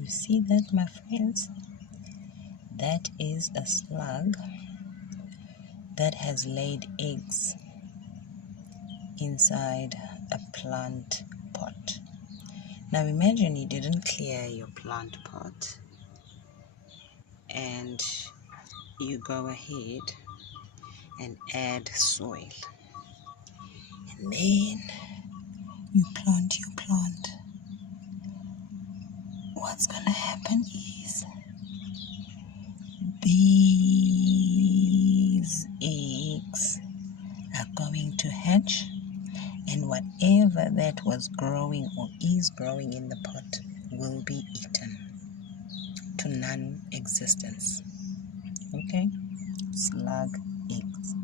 You see that, my friends? That is a slug that has laid eggs inside a plant pot. Now imagine you didn't clear your plant pot and you go ahead and add soil, and then you plant your plant. What's gonna happen is these eggs are going to hatch, and whatever that was growing or is growing in the pot will be eaten to non-existence. Okay? Slug eggs.